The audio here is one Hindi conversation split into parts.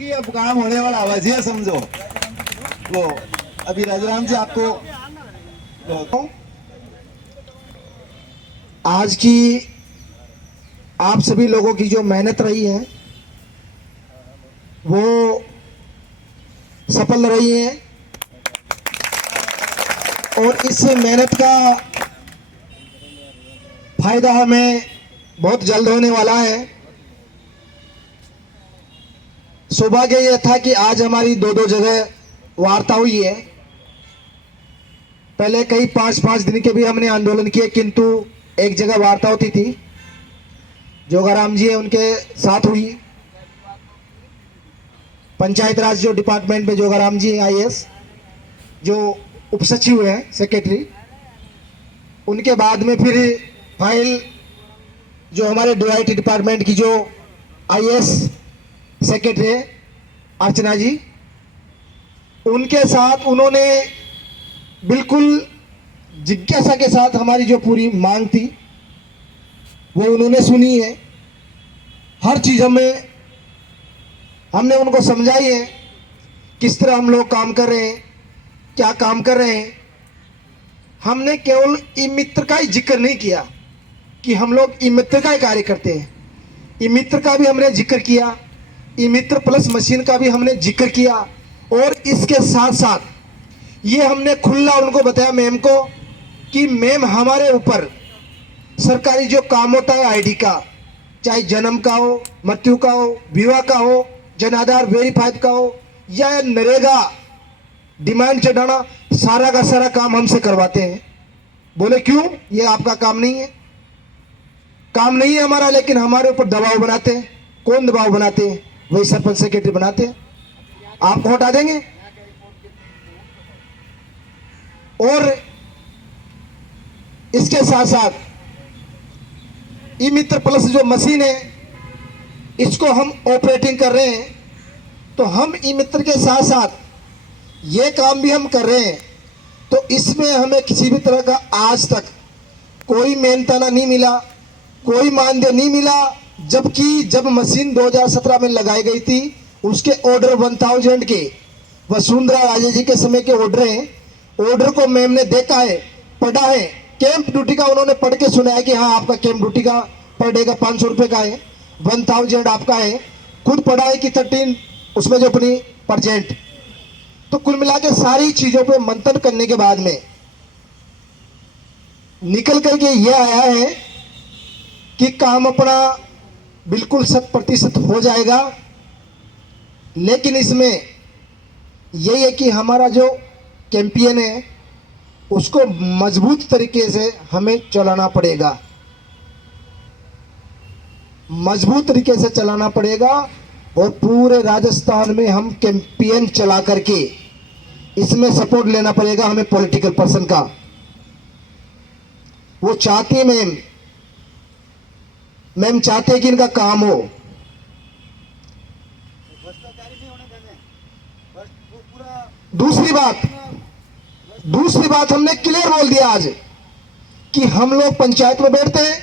क्योंकि अब काम होने वाला आवाज है, समझो। वो अभी राजाराम जी आपको आज की आप सभी लोगों की जो मेहनत रही है वो सफल रही है और इस मेहनत का फायदा हमें बहुत जल्द होने वाला है। सौभाग्य यह था कि आज हमारी दो दो जगह वार्ता हुई है। पहले कई 5-5 दिन के भी हमने आंदोलन किए, किंतु एक जगह वार्ता होती थी, जोगाराम जी है उनके साथ हुई। पंचायत राज जो डिपार्टमेंट में जोगाराम जी आईएएस जो उप सचिव है, सेक्रेटरी, उनके बाद में फिर फाइल जो हमारे डीआईटी डिपार्टमेंट की जो आईएएस सेक्रेटरी है अर्चना जी, उनके साथ उन्होंने बिल्कुल जिज्ञासा के साथ हमारी जो पूरी मांग थी वो उन्होंने सुनी है। हर चीज़ में हमने उनको समझाई है किस तरह हम लोग काम कर रहे हैं, क्या काम कर रहे हैं। हमने केवल ई मित्र का ही जिक्र नहीं किया कि हम लोग ई मित्र का ही कार्य करते हैं, ई मित्र का भी हमने जिक्र किया, ई मित्र प्लस मशीन का भी हमने जिक्र किया। और इसके साथ साथ ये हमने खुला उनको बताया मैम को कि मैम हमारे ऊपर सरकारी जो काम होता है आईडी का, चाहे जन्म का हो, मृत्यु का हो, विवाह का हो, जन आधार वेरीफाइड का हो या नरेगा डिमांड चढ़ाना, सारा का सारा काम हमसे करवाते हैं। बोले क्यों? ये आपका काम नहीं है? काम नहीं है हमारा, लेकिन हमारे ऊपर दबाव बनाते हैं। कौन दबाव बनाते हैं? वही सरपंच सेक्रेटरी बनाते हैं। आपको हटा देंगे। और इसके साथ साथ ई मित्र प्लस जो मशीन है इसको हम ऑपरेटिंग कर रहे हैं, तो हम ई मित्र के साथ साथ ये काम भी हम कर रहे हैं। तो इसमें हमें किसी भी तरह का आज तक कोई मेहनताना नहीं मिला, कोई मानदेय नहीं मिला। जबकि जब मशीन 2017 में लगाई गई थी उसके ऑर्डर 1000 के वसुंधरा राजे जी के समय के ऑर्डर हैं। ऑर्डर को मैम ने देखा है, पढ़ा है, कैंप ड्यूटी का उन्होंने पढ़ के सुनाया कि हाँ आपका कैंप ड्यूटी का पर डे का 500 रुपये का है, 1000 आपका है। खुद पढ़ा है कि 13 उसमें जो अपनी परसेंट। तो कुल मिला के सारी चीजों पे मंथन करने के बाद में निकल करके ये आया है कि काम अपना बिल्कुल 100% हो जाएगा। लेकिन इसमें यही है कि हमारा जो कैंपियन है उसको मजबूत तरीके से हमें चलाना पड़ेगा, मजबूत तरीके से चलाना पड़ेगा। और पूरे राजस्थान में हम कैंपियन चला करके इसमें सपोर्ट लेना पड़ेगा हमें पॉलिटिकल पर्सन का। वो चाहती है मैम चाहते हैं कि इनका काम हो। दूसरी बात हमने क्लियर बोल दिया आज कि हम लोग पंचायत में बैठते हैं,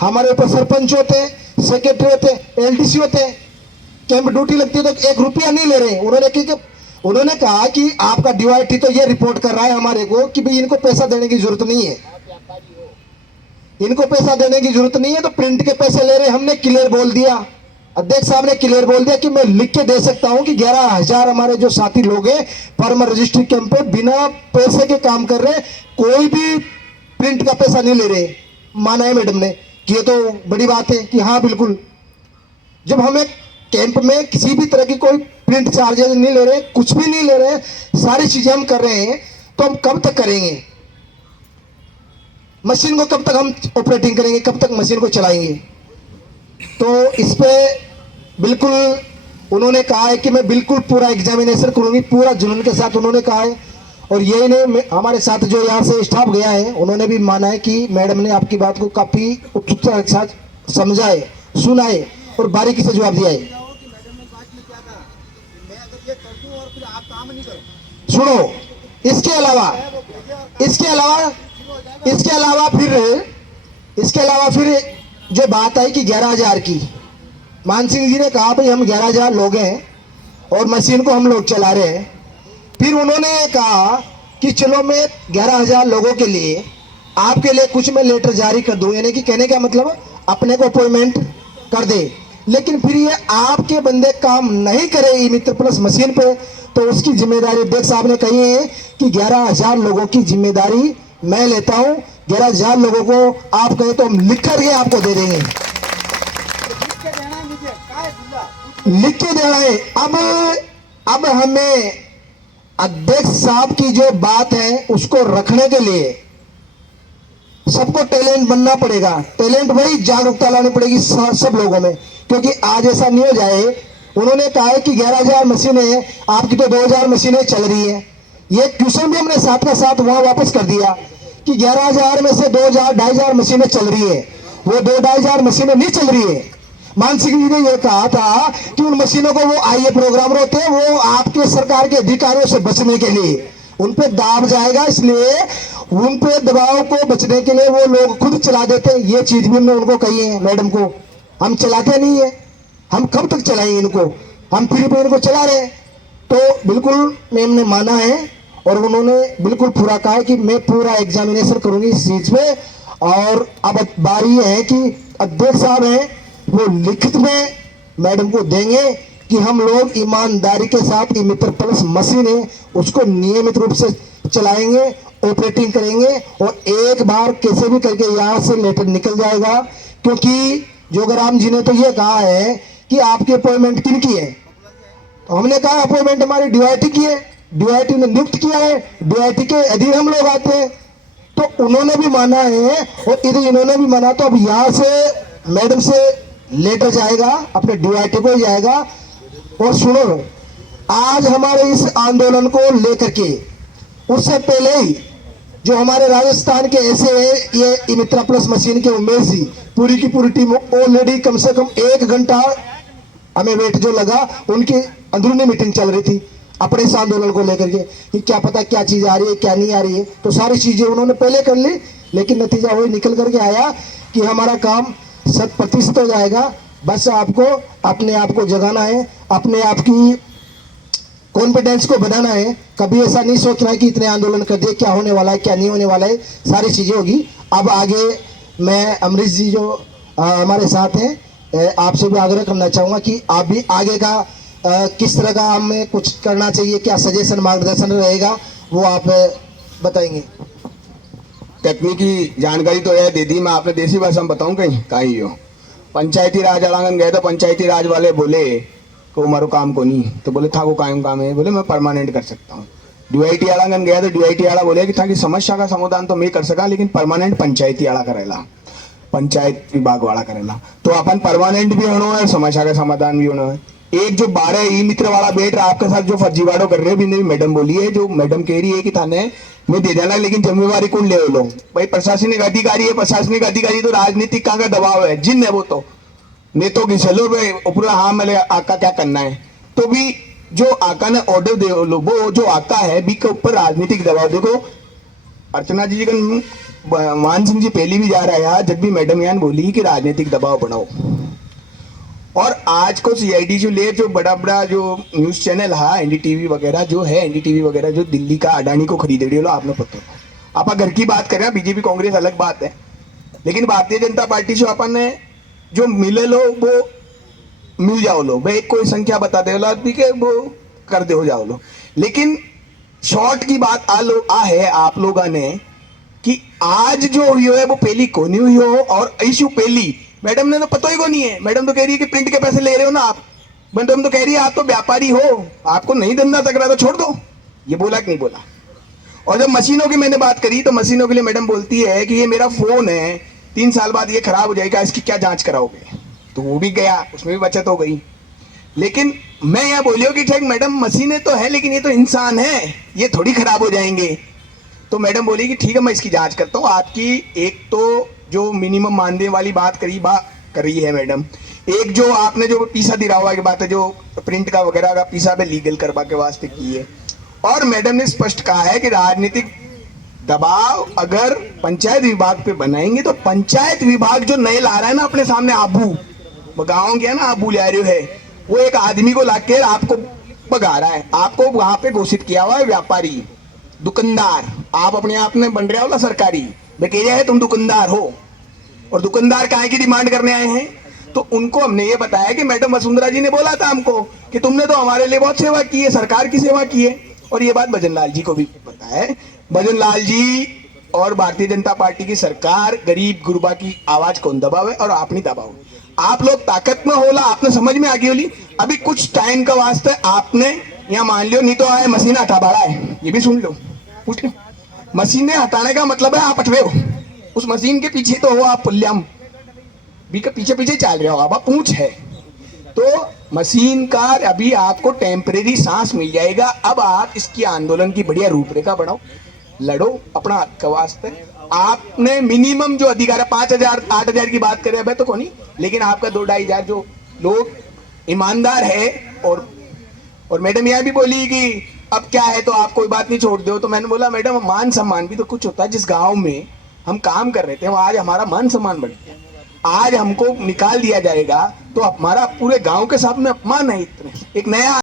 हमारे ऊपर सरपंच होते हैं, सेक्रेटरी होते हैं, एलडीसी होते हैं, कैंप ड्यूटी लगती है तो 1 रुपया नहीं ले रहे। उन्होंने कहा कि आपका डीवाईटी तो ये रिपोर्ट कर रहा है हमारे को कि भाई इनको पैसा देने की जरूरत नहीं है, इनको पैसा देने की जरूरत नहीं है, तो प्रिंट के पैसे ले रहे। हमने क्लियर बोल दिया, अध्यक्ष साहब ने क्लियर बोल दिया कि मैं लिख के दे सकता हूं कि 11,000 हमारे जो साथी लोग हैं फॉर्म रजिस्ट्री कैंप पे बिना पैसे के काम कर रहे, कोई भी प्रिंट का पैसा नहीं ले रहे। माना है मैडम ने कि ये तो बड़ी बात है कि हाँ बिल्कुल, जब हमें कैंप में किसी भी तरह की कोई प्रिंट चार्जेस नहीं ले रहे, कुछ भी नहीं ले रहे, सारी चीजें हम कर रहे हैं, तो हम कब तक करेंगे? मशीन को कब तक हम ऑपरेटिंग करेंगे? कब तक मशीन को चलाएंगे? तो इस पे बिल्कुल उन्होंने कहा है कि मैं बिल्कुल पूरा एग्जामिनेशन करूंगी, पूरा जुनून के साथ उन्होंने कहा है। और यही नहीं, हमारे साथ जो यहाँ से स्टाफ गया है उन्होंने भी माना है कि मैडम ने आपकी बात को काफी उत्सुकता के साथ समझा है, सुना है और बारीकी से जवाब दिया है। सुनो, इसके अलावा फिर जो बात आई कि 11,000 की, मान सिंह जी ने कहा भाई हम 11,000 लोग हैं, और मशीन को हम लोग चला रहे हैं। फिर उन्होंने कहा कि चलो मैं 11,000 लोगों के लिए आपके लिए कुछ मैं लेटर जारी कर दूं, यानी कि कहने का मतलब अपने को अपॉइंटमेंट कर दे। लेकिन फिर ये आपके बंदे काम नहीं करे ई मित्र प्लस मशीन पे, तो उसकी जिम्मेदारी अध्यक्ष साहब ने कही है कि 11,000 लोगों की जिम्मेदारी मैं लेता हूं। 11,000 लोगों को आप कहे तो हम लिख कर ये आपको दे देंगे, लिख के देना है। अब हमें अध्यक्ष साहब की जो बात है उसको रखने के लिए सबको टैलेंट बनना पड़ेगा। टैलेंट वही जागरूकता लानी पड़ेगी सब लोगों में, क्योंकि आज ऐसा नहीं हो जाए। उन्होंने कहा है कि 11,000 मशीनें, आपकी तो 2,000 मशीनें चल रही है। ये क्वेश्चन भी हमने साथ का साथ वहां वापस कर दिया कि 11,000 में से 2,000 2,500 मशीनें चल रही है, वो 2,000 मशीनें नहीं चल रही है। मानसिक जी ने यह कहा था कि उन मशीनों को वो आईए प्रोग्रामर होते हैं, वो आपके सरकार के अधिकारियों से बचने के लिए उन पे दाब जाएगा, इसलिए उन पे दबाव को बचने के लिए वो लोग खुद चला देते हैं। ये चीज भी हमने उनको कही है मैडम को, हम चलाते नहीं है, हम कब तक चलाएंगे इनको, हम फ्री पे इनको चला रहे हैं। तो बिल्कुल मैम ने माना है और उन्होंने बिल्कुल पूरा कहा है कि मैं पूरा एग्जामिनेशन करूंगी इस चीज पे। और अब बारी है कि अध्यक्ष साहब हैं वो लिखित में मैडम को देंगे कि हम लोग ईमानदारी के साथ ई मित्र प्लस मशीन है उसको नियमित रूप से चलाएंगे, ऑपरेटिंग करेंगे और एक बार कैसे भी करके यहाँ से लेटर निकल जाएगा। क्योंकि जोगराम जी ने तो ये कहा है कि आपकी अपॉइंटमेंट किन की है, तो हमने कहा अपॉइंटमेंट हमारी डीआईटी की है, डीआईटी ने नियुक्त किया है, डीआईटी के अधीन हम लोग आते हैं। तो उन्होंने भी माना है और इधर इन्होंने भी माना, तो अब यहाँ से मैडम से लेटर जाएगा, अपने डीआईटी को जाएगा। और सुनो, आज हमारे इस आंदोलन को लेकर के उससे पहले ही जो हमारे राजस्थान के ऐसे हैं, ये ई मित्र प्लस मशीन के उमेश जी पूरी की पूरी टीम ऑलरेडी कम से कम 1 घंटा हमें वेट जो लगा, उनकी अंदरूनी मीटिंग चल रही थी अपने इस आंदोलन को लेकर के कि क्या पता क्या चीज आ रही है क्या नहीं आ रही है। तो सारी चीजें उन्होंने पहले कर ली, लेकिन नतीजा वही निकल करके आया कि हमारा काम 100% हो जाएगा। बस आपको अपने आप को जगाना है, अपने आप की कॉन्फिडेंस को बनाना है। कभी ऐसा नहीं सोचना है कि इतने आंदोलन कर दिए क्या होने वाला है क्या नहीं होने वाला है, सारी चीजें होगी। अब आगे मैं अमरीश जी जो हमारे साथ हैं, आपसे भी आग्रह करना चाहूंगा कि आप भी आगे का किस तरह का हमें कुछ करना चाहिए, क्या सजेशन मार्गदर्शन रहेगा वो आप बताएंगे। तकनीकी जानकारी तो यह दे दी, मैं आपने देसी भाषा में बताऊं कहीं हो। पंचायती राज आंगन गए तो पंचायती राज वाले बोले को हमारो काम को नहीं, तो बोले था को कायम काम है, बोले मैं परमानेंट कर सकता हूँ। डीआईटी आंगन गया तो डीआईटी वाला बोले कि था कि समस्या का समाधान तो मैं कर सका, लेकिन परमानेंट पंचायती वाला करेला, पंचायत विभाग वाला करेला। तो अपन परमानेंट भी होना है और समस्या का समाधान भी होना है। एक जो 12 ई मित्र वाला बैठ रहा आपके साथ जो फर्जीवाड़ो कर रहे हो, भी मैडम बोली है, जो मैडम कह रही है कि थाने मैं दे देना, लेकिन जिम्मेवारी कौन ले लो भाई, प्रशासनिक अधिकारी है। प्रशासनिक अधिकारी तो राजनीतिक का दबाव है, जिन है वो तो नेतों की चलो ऊपर, हाँ मैंने आका क्या करना है। तो भी जो आका ने ऑर्डर दे लो, वो जो आका है बी के ऊपर राजनीतिक दबाव। देखो अर्चना जी का मान सिंह जी पहली भी जा रहा है यहाँ, जब भी मैडम यान बोली कि राजनीतिक दबाव बनाओ। और आज को सीआईडी जो ले, जो बड़ा बड़ा जो न्यूज चैनल है एनडीटीवी वगैरह जो है, एनडीटीवी वगैरह जो दिल्ली का अडानी को खरीद रही हो, आपने पता हो। आप घर की बात करें, बीजेपी कांग्रेस अलग बात है, लेकिन भारतीय जनता पार्टी से अपन ने जो मिले लो वो मिल जाओ लो भाई, कोई संख्या बता दे के वो कर दे हो जाओ लो। लेकिन शॉर्ट की बात आ है आप लोगों ने कि आज जो हुई है वो पहली को नहीं हुई हो, और इश्यू पहली मैडम ने तो पता ही को नहीं है। मैडम तो कह रही है कि प्रिंट के पैसे ले रहे हो ना आप, मैडम तो कह रही है आप तो व्यापारी हो, आपको नहीं धंधा तक रहा तो छोड़ दो। ये बोला कि नहीं बोला। और जब मशीनों की मैंने बात करी तो मशीनों के लिए मैडम बोलती है कि ये मेरा फोन है, 3 साल बाद ये खराब हो जाएगा, इसकी क्या जांच कराओगे। तो वो भी गया, उसमें भी बचत हो गई। लेकिन मैं यह बोलियो कि ठीक मैडम मशीनें तो है, लेकिन ये तो इंसान है, ये थोड़ी खराब हो जाएंगे। तो मैडम बोली कि ठीक है मैं इसकी जांच करता हूँ। आपकी एक तो जो मिनिमम मानदेय वाली बात कर रही है मैडम, एक जो आपने जो पीसा दिला हुआ की बात है, जो प्रिंट का वगैरह का पीसा पे लीगल करवा के वास्ते की है। और मैडम ने स्पष्ट कहा है कि राजनीतिक दबाव अगर पंचायत विभाग पे बनाएंगे तो पंचायत विभाग जो नए ला रहा है ना अपने सामने, आबू गाँव गया ना, आबू ले रहे है, वो एक आदमी को लाके आपको लगभग आ रहा है। आपको वहां पे घोषित किया हुआ है व्यापारी, दुकानदार। आप अपने आप में बन रहे हो ना सरकारी, बेकेजा है तुम दुकानदार हो। और दुकानदार काहे की डिमांड करने आए हैं? तो उनको हमने ये बताया कि मैडम वसुंधरा जी ने बोला था हमको कि तुमने तो हमारे लिए बहुत सेवा की है, सरकार की सेवा की है। और ये बात भजन लाल जी को भी पता है। भजन लाल जी और भारतीय जनता पार्टी की सरकार गरीब गुरबा की आवाज कौन दबावे और आप नहीं दबाओ। आप लोग ताकत में होला, आपने समझ में आ गई होली। अभी कुछ टाइम का वास्ते आपने यहाँ मान लियो नहीं तो आए मशीन हटा बाड़ा है, ये भी सुन लो, पूछ लो। मशीनें हटाने का मतलब है आप हटवे हो, उस मशीन के पीछे तो हो आप, पुल्याम भी के पीछे पीछे चल रहे हो आप पूछ है। तो मशीन का अभी आपको टेम्परेरी सांस मिल जाएगा। अब आप इसकी आंदोलन की बढ़िया रूपरेखा बनाओ, लड़ो अपना हक का वास्ते। आपने मिनिमम जो अधिकार है 5,000 8,000 की बात करें अब तो कौन, लेकिन आपका 2-2,500 जो लोग ईमानदार है। और मैडम यह भी बोली कि अब क्या है तो आप कोई बात नहीं छोड़ दो। तो मैंने बोला मैडम मान सम्मान भी तो कुछ होता है। जिस गांव में हम काम कर रहे थे वहां आज हमारा मान सम्मान बढ़ गया, आज हमको निकाल दिया जाएगा तो हमारा पूरे गांव के सामने अपमान है। इतने एक नया